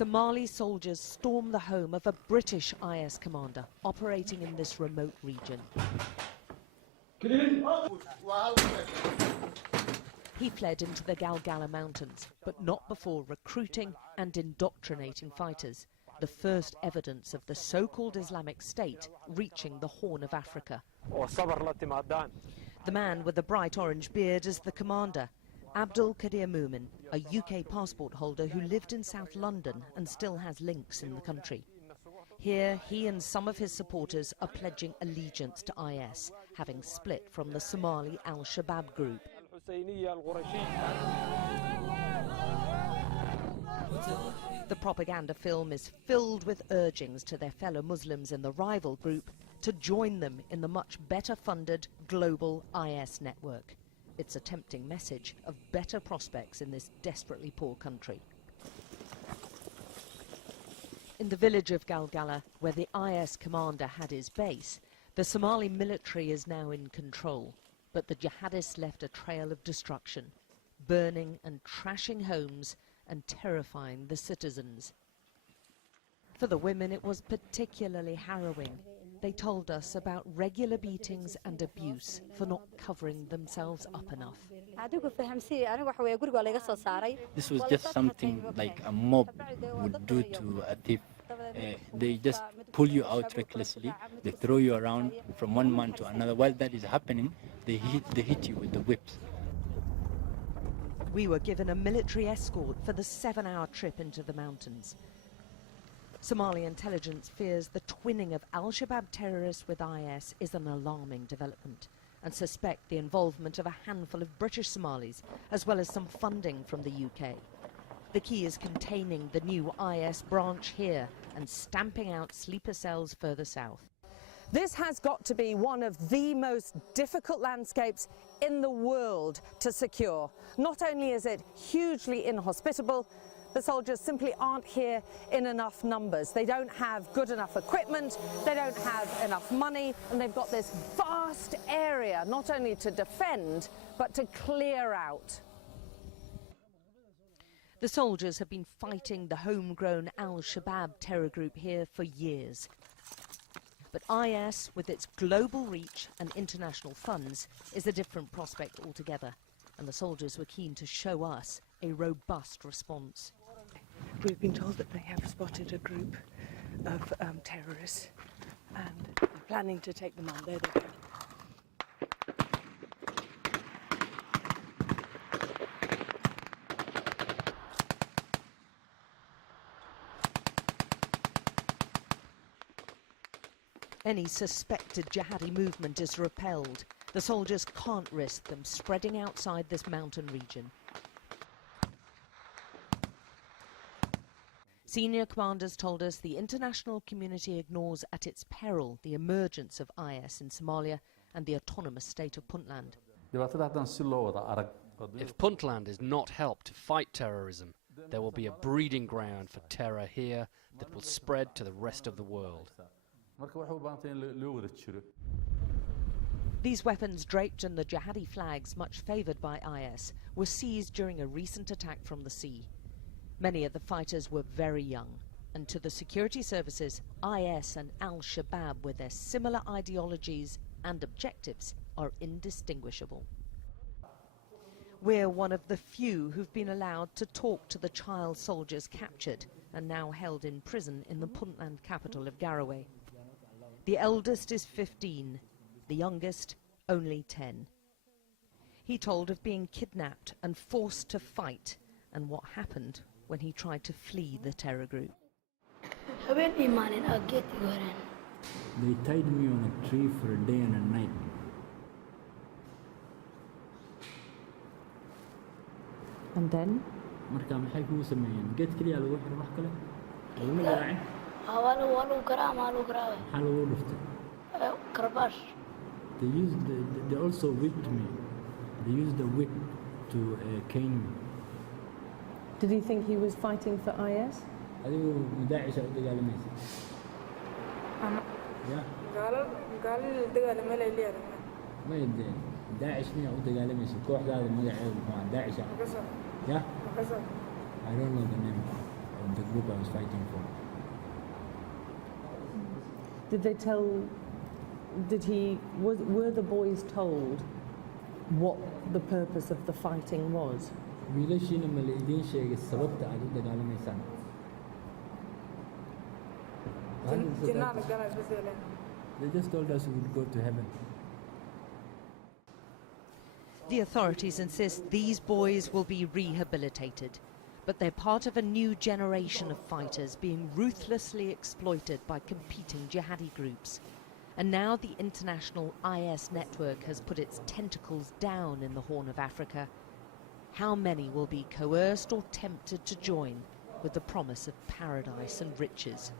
Somali soldiers stormed the home of a British IS commander operating in this remote region. He fled into the Galgala Mountains, but not before recruiting and indoctrinating fighters, the first evidence of the so-called Islamic State reaching the Horn of Africa. The man with the bright orange beard is the commander, Abdul Qadir Moomin, a UK passport holder who lived in South London and still has links in the country. Here, he and some of his supporters are pledging allegiance to IS, having split from the Somali al-Shabab group. The propaganda film is filled with urgings to their fellow Muslims in the rival group to join them in the much better funded global IS network. It's a tempting message of better prospects in this desperately poor country. In the village of Galgala, where the IS commander had his base, the Somali military is now in control, but the jihadists left a trail of destruction, burning and trashing homes and terrifying the citizens. For the women, it was particularly harrowing. They told us about regular beatings and abuse for not covering themselves up enough. This was just something like a mob would do to a thief. They just pull you out recklessly, they throw you around from one man to another. While that is happening, they hit you with the whips. We were given a military escort for the 7-hour trip into the mountains. Somali intelligence fears the twinning of al-Shabab terrorists with IS is an alarming development and suspect the involvement of a handful of British Somalis, as well as some funding from the UK. The key is containing the new IS branch here and stamping out sleeper cells further south. This has got to be one of the most difficult landscapes in the world to secure. Not only is it hugely inhospitable, the soldiers simply aren't here in enough numbers. They don't have good enough equipment, they don't have enough money, and they've got this vast area not only to defend, but to clear out. The soldiers have been fighting the homegrown al-Shabab terror group here for years. But IS, with its global reach and international funds, is a different prospect altogether. And the soldiers were keen to show us a robust response. We've been told that they have spotted a group of terrorists and they're planning to take them on. There they go. Any suspected jihadi movement is repelled. The soldiers can't risk them spreading outside this mountain region. Senior commanders told us the international community ignores at its peril the emergence of IS in Somalia and the autonomous state of Puntland. If Puntland is not helped to fight terrorism, there will be a breeding ground for terror here that will spread to the rest of the world. These weapons, draped in the jihadi flags much favoured by IS, were seized during a recent attack from the sea. Many of the fighters were very young, and to the security services, IS and al-Shabab, with their similar ideologies and objectives, are indistinguishable. We're one of the few who've been allowed to talk to the child soldiers captured and now held in prison in the Puntland capital of Garowe. The eldest is 15, the youngest only 10. He told of being kidnapped and forced to fight and what happened when he tried to flee the terror group. They tied me on a tree for a day and a night. And then? They also whipped me. They used the whip to cane me. Did he think he was fighting for IS? Daacish أو dagaalamayo. Yeah. ما يدري. Daacish مين أو dagaalamayo. كوحاها magaceedu waa Daacish. Yeah. I don't know the name. the group I was fighting for. Did they tell? Were the boys told what the purpose of the fighting was? wiilashiina ma la idiin sheegay sababta aad u dagaalamaysaan? They just told us we would go to heaven. The authorities insist these boys will be rehabilitated, but they're part of a new generation of fighters being ruthlessly exploited by competing jihadi groups. And now the international IS network has put its tentacles down in the Horn of Africa. How many will be coerced or tempted to join with the promise of paradise and riches?